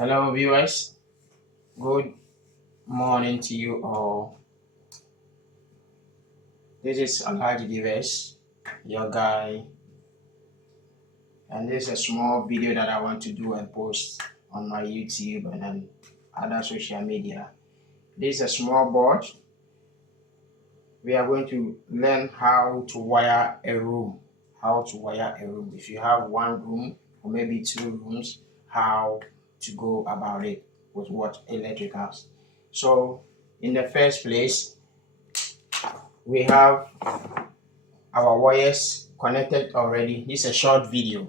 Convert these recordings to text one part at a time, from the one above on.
Hello, viewers. Good morning to you all. This is Alhaji Dives, your guy, and this is a small video that I want to do and post on my YouTube and then other social media. This is a small board. We are going to learn how to wire a room. How to wire a room. If you have one room or maybe two rooms, how to go about it with what electricals. So, in the first place, we have our wires connected already. This is a short video.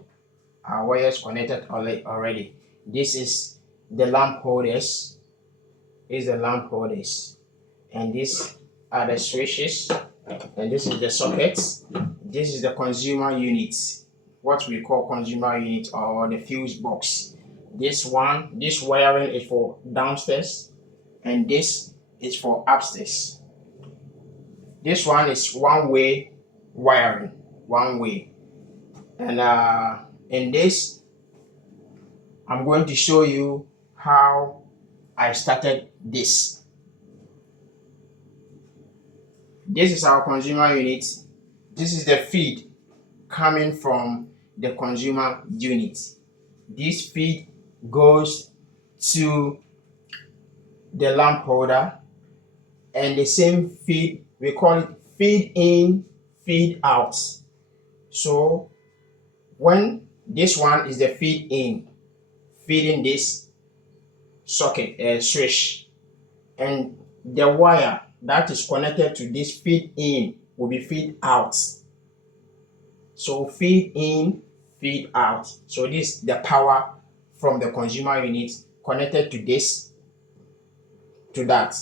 Our wires connected already. This is the lamp holders. And these are the switches. And this is the sockets. This is the consumer unit, what we call consumer unit or the fuse box. This wiring is for downstairs, and this is for upstairs. This one is one-way wiring, one way. And in this, I'm going to show you how I started this. This is our consumer unit. This is the feed coming from the consumer unit. This feed goes to the lamp holder, and the same feed, we call it feed in, feed out. So when this one is the feed in, feeding this socket switch, and the wire that is connected to this feed in will be feed out. So feed in, feed out. So this is the power from the consumer unit connected to this, to that.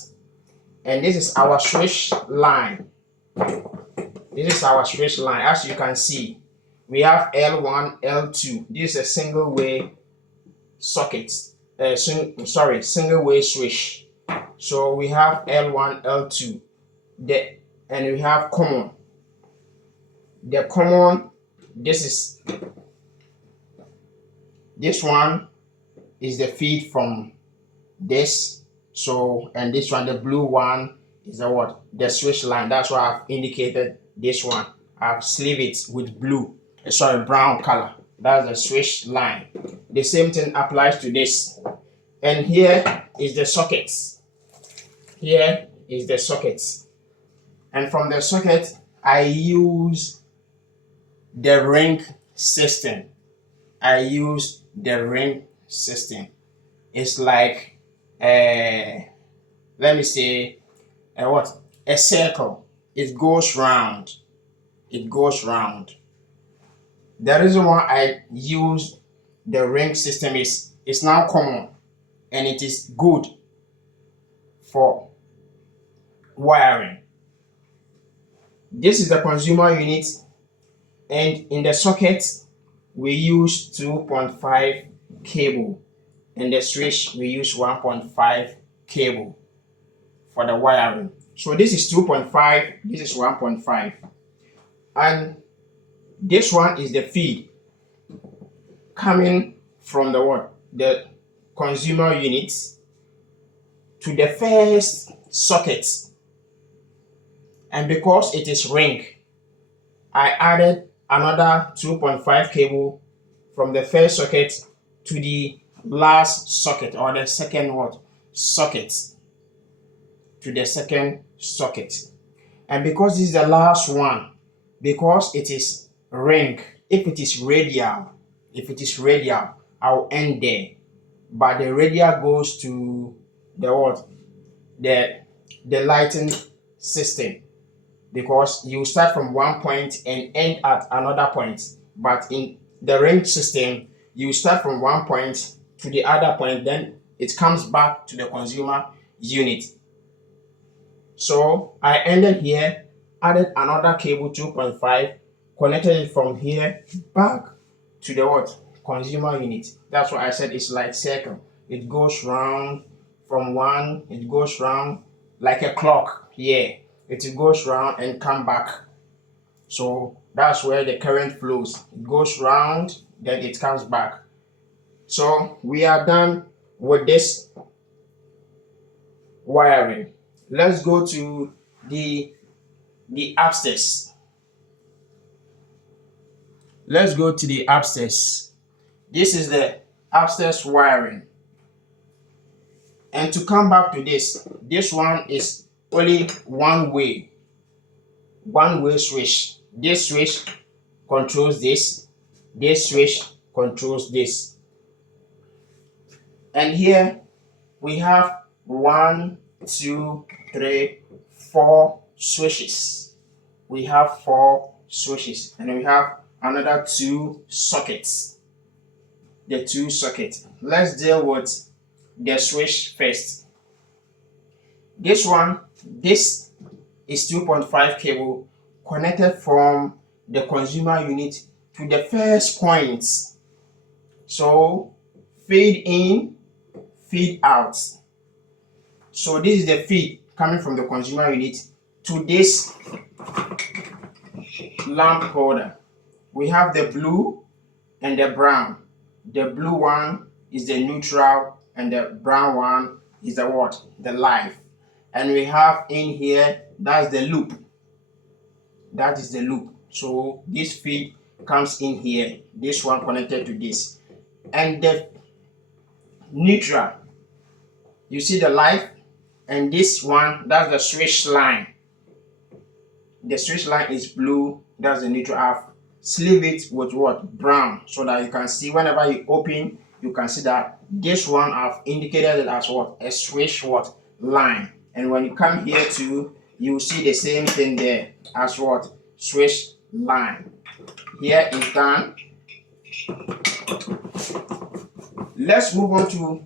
And this is our switch line. This is our switch line. As you can see, we have L1, L2. This is a single way socket. Single way switch. So we have L1, L2. And we have common. The common, this one is the feed from this. So, and this one, the blue one, is the switch line. That's why I've indicated this one. I've sleeved it with brown color. That's the switch line. The same thing applies to this. And here is the sockets. Here is the sockets. And from the socket, I use the ring system. It's like let me say a circle. It goes round. The reason why I use the ring system is it's now common, and it is good for wiring. This is the consumer unit, and in the socket we use 2.5 cable. In the switch we use 1.5 cable for the wiring. So this is 2.5, this is 1.5, and this one is the feed coming from the consumer unit to the first socket. And because it is ring, I added another 2.5 cable from the first socket to the last socket, or the second socket, to the second socket. And because this is the last one, because it is ring, if it is radial, I'll end there. But the radial goes to the lighting system, because you start from one point and end at another point. But in the ring system, you start from one point to the other point, then it comes back to the consumer unit. So I ended here, added another cable 2.5, connected it from here back to the consumer unit. That's why I said it's like circle. It goes round from one, it goes round like a clock. Yeah, it goes round and come back. So that's where the current flows. It goes round, then it comes back. So we are done with this wiring. Let's go to the upstairs. Let's go to the upstairs. This is the upstairs wiring. And to come back to this one is only one way switch. This switch controls this switch controls this. And here we have 1, 2, 3, 4 switches. We have 4 switches, and we have another 2 sockets. The 2 sockets. Let's deal with the switch first. This is 2.5 cable connected from the consumer unit to the first point. So feed in, feed out. So this is the feed coming from the consumer unit to this lamp holder. We have the blue and the brown. The blue one is the neutral and the brown one is the what? The live. And we have in here, that's the loop. That is the loop. So this feed comes in here. This one connected to this. And the neutral, you see the live, and this one, that's the switch line. The switch line is blue, that's the neutral. I've sleeved it with what? Brown, so that you can see whenever you open, you can see that this one I've indicated it as what? A switch what? Line. And when you come here to, you see the same thing there as what? Switch line. Here is done. Let's move on to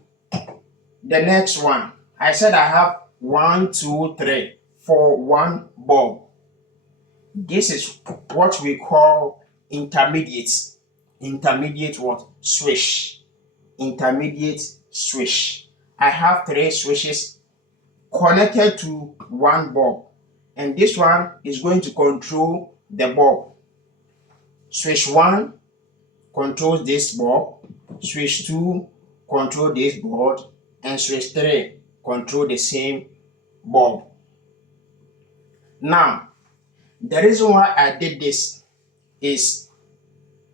the next one. I said I have 1, 2, 3 for one bulb. This is what we call intermediate what? Switch. Intermediate switch. I have 3 switches connected to one bulb, and this one is going to control the bulb. Switch 1 controls this bulb, switch 2 control this bulb, and switch 3 control the same bulb. Now, the reason why I did this is,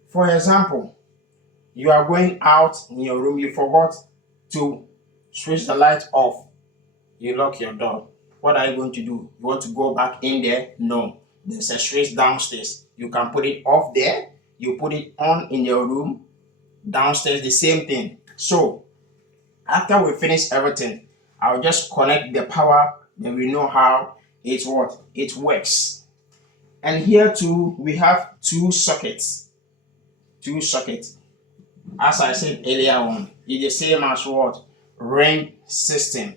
for example, you are going out in your room, you forgot to switch the light off, you lock your door. What are you going to do? You want to go back in there? No. There's a switch downstairs. You can put it off there, you put it on in your room, downstairs, the same thing. So, after we finish everything, I'll just connect the power, then we know how it works. And here too, we have 2 sockets. 2 sockets. As I said earlier on, it's the same as what? Ring system.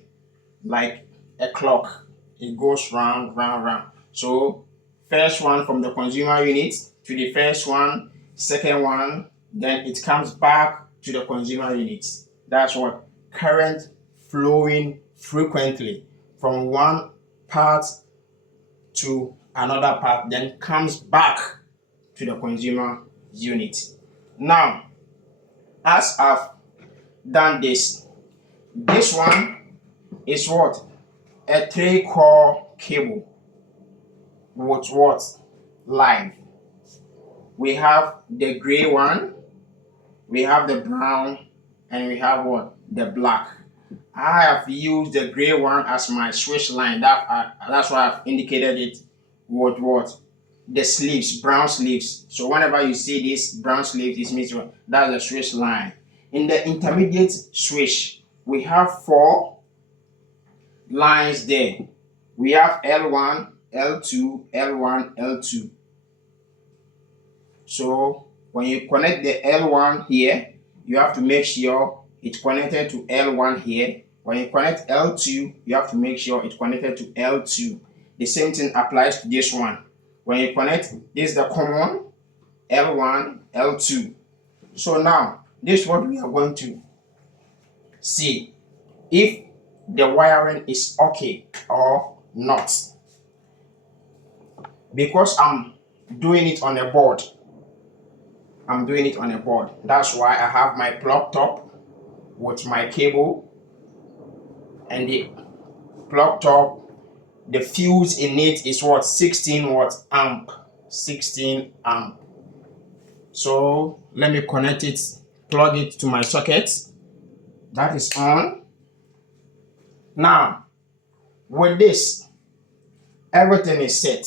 Like a clock. It goes round, round, round. So, first one from the consumer unit to the first one, second one, then it comes back to the consumer unit. That's what? Current flowing frequently from one part to another part, then comes back to the consumer unit. Now, as I've done this one is what? A 3-core cable with what? Live. We have the gray one, we have the brown, and we have what? The black. I have used the gray one as my switch line. That's why I've indicated it with what? The sleeves, brown sleeves. So whenever you see this brown sleeves, this means that's the switch line. In the intermediate switch, we have 4 lines there. We have L1, L2, L1, L2. So when you connect the L1 here, you have to make sure it's connected to L1 here. When you connect L2, you have to make sure it's connected to L2. The same thing applies to this one. When you connect, this is the common L1, L2. So now, this is what we are going to see if the wiring is okay or not. Because I'm doing it on a board. That's why I have my plug top with my cable, and the plug top, the fuse in it is what, 16 watt amp, 16 amp. So let me connect it, plug it to my socket. That is on. Now with this, everything is set.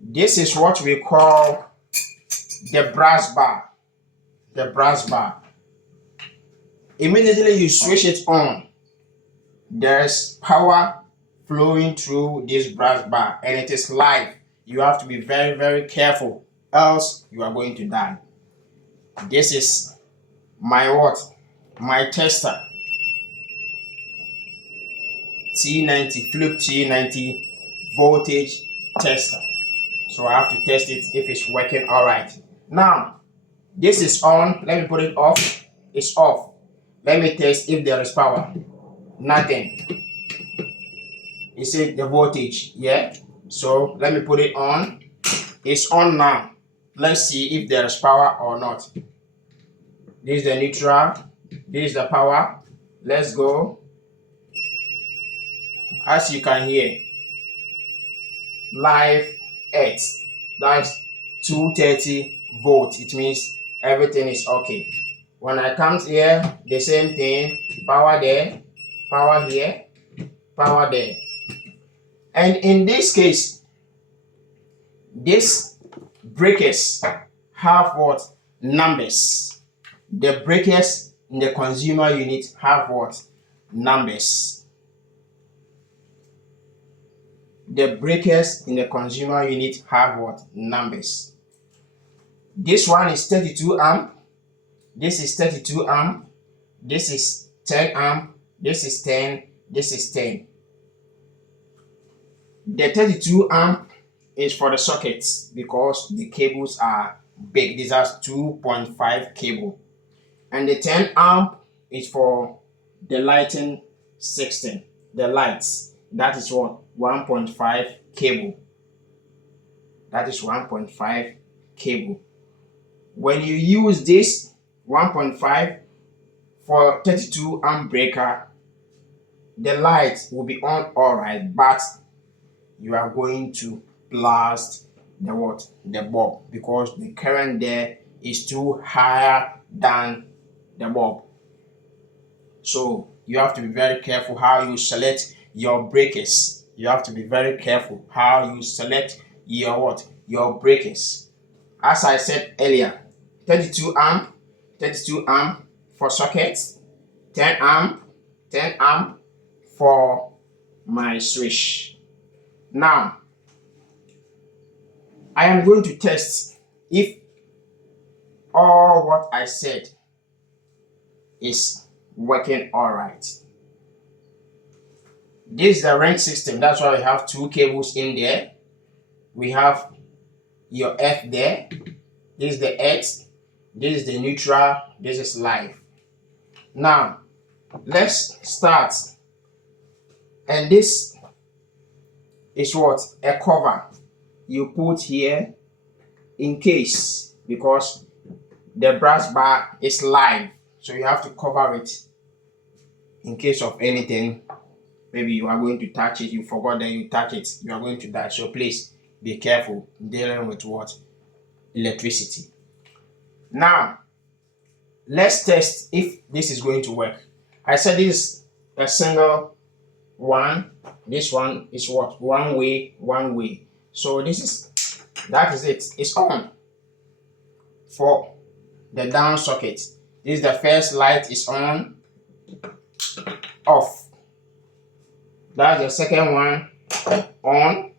This is what we call the brass bar. The brass bar. Immediately you switch it on, there's power flowing through this brass bar, and it is live. You have to be very, very careful, else you are going to die. This is my what? My tester. T90, Fluke T90 voltage tester. So I have to test it if it's working all right. Now, this is on. Let me put it off. It's off. Let me test if there is power. Nothing. You see the voltage, yeah? So let me put it on. It's on now. Let's see if there is power or not. This is the neutral. This is the power. Let's go. As you can hear, live 8. That's 230 volts. It means everything is okay. When I come here, the same thing. Power there, power here, power there. And in this case, these breakers have what? Numbers. The breakers in the consumer unit have what? Numbers. The breakers in the consumer unit have what? Numbers. This one is 32 amp. This is 32 amp. This is 10 amp. This is 10. This is 10. The 32 amp is for the sockets because the cables are big. These are 2.5 cable. And the 10 amp is for the lighting system. The lights. That is what? 1.5 cable. That is 1.5 cable. When you use this 1.5 for 32 amp breaker, the light will be on all right, but you are going to blast the what? The bulb, because the current there is too higher than the bulb. So you have to be very careful how you select your breakers. You have to be very careful how you select your what? Your breakers. As I said earlier, 32 amp for sockets, 10 amp for my switch. Now, I am going to test if all what I said is working all right. This is the range system. That's why we have two cables in there. We have your F there. This is the X. This is the neutral. This is live. Now, let's start. And this is what? A cover you put here in case, because the brass bar is live. So you have to cover it in case of anything. Maybe you are going to touch it, you forgot that you touch it, you are going to die. So please be careful dealing with what? Electricity. Now, let's test if this is going to work. I said this is a single one. This one is what? One way, one way. So that is it. It's on for the down socket. This is the first light is on, off. That's the second one, on,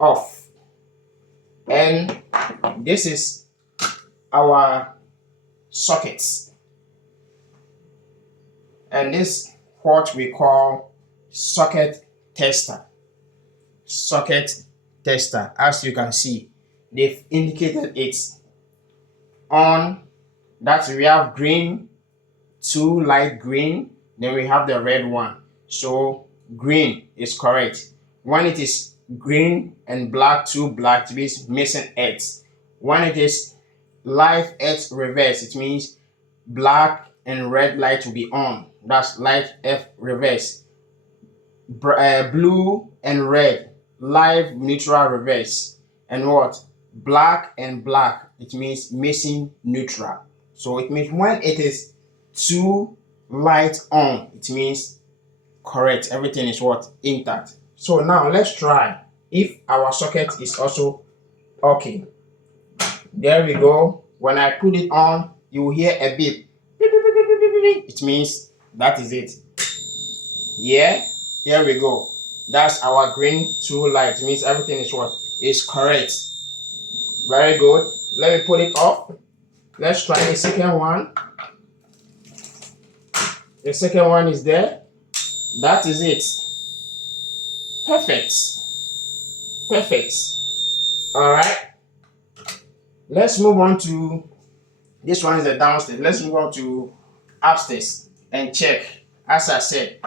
off. And this is our sockets. And this what we call socket tester. Socket tester. As you can see, they've indicated it's on. That we have green, 2 light green, then we have the red one. So green is correct. When it is green and black, 2 black, it means missing X. When it is light F reverse. It means black and red light will be on. That's light F reverse. Blue and red, live neutral reverse. And what? Black and black, it means missing neutral. So it means when it is two light on, it means correct, everything is what? Intact. So now let's try if our socket is also okay. There we go. When I put it on, you will hear a beep. It means that is it. Yeah, here we go. That's our green 2 light. It means everything is what? Is correct. Very good. Let me put it off. Let's try the second one. The second one is there. That is it. Perfect. Perfect. All right. Let's move on to, this one is the downstairs. Let's move on to upstairs and check. As I said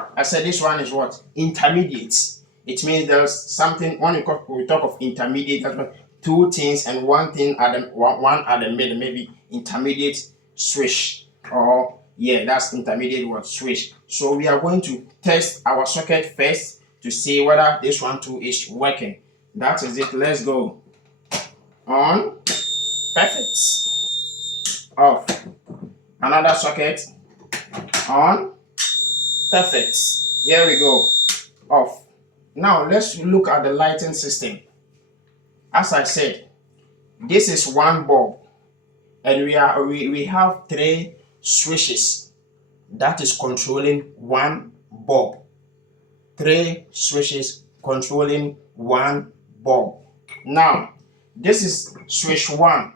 this one is what? Intermediate. It means there's something, when we talk of intermediate, that's what, two things and one thing at the middle, maybe intermediate switch. Or yeah, that's intermediate word switch. So we are going to test our socket first to see whether this one too is working. That is it. Let's go. On. Perfect. Off. Another socket. On. Perfect. Here we go. Off. Now let's look at the lighting system. As I said, this is one bulb, and we have 3 switches that is controlling one bulb. 3 switches controlling one bulb. Now this is switch 1.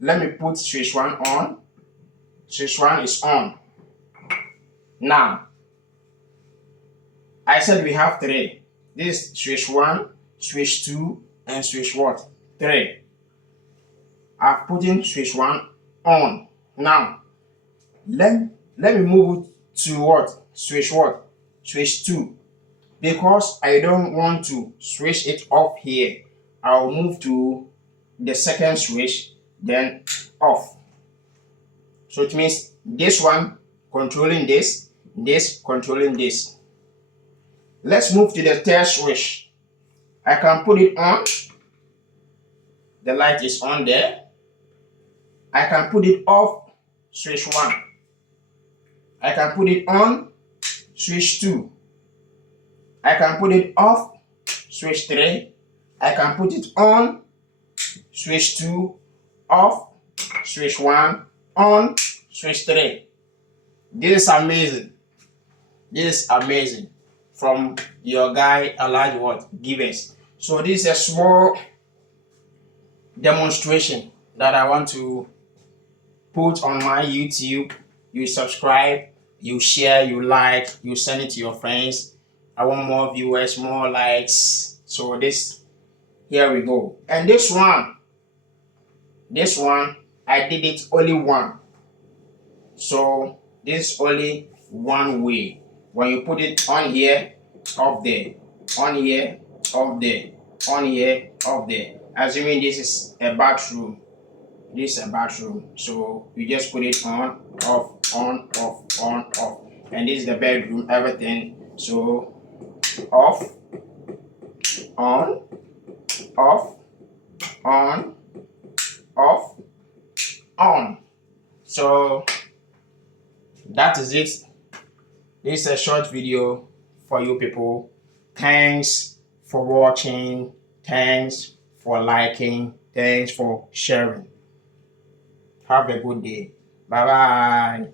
Let me put switch 1 on. Switch 1 is on. Now I said we have 3. This is switch 1, switch 2, and switch what? 3. I've put in switch 1 on. Now let me move to what? Switch what? Switch 2. Because I don't want to switch it off here, I'll move to the second switch, then off. So it means this one controlling this, this controlling this. Let's move to the third switch. I can put it on. The light is on there. I can put it off, switch 1. I can put it on, switch 2. I can put it off, switch 3. I can put it on, switch 2, off, switch 1, on, switch 3. This is amazing. This is amazing. From your guy, Elijah what? Givers. So this is a small demonstration that I want to put on my YouTube. You subscribe, you share, you like, you send it to your friends. I want more viewers, more likes. So here we go. And this one, I did it only one. So this is only one way. When you put it on here, off there, on here, off there, on here, off there. Assuming this is a bathroom. This is a bathroom. So you just put it on, off, on, off, on, off. And this is the bedroom, everything. So off, on, off, on, off, on. So that is it. This is a short video for you people. Thanks for watching. Thanks for liking. Thanks for sharing. Have a good day. Bye bye.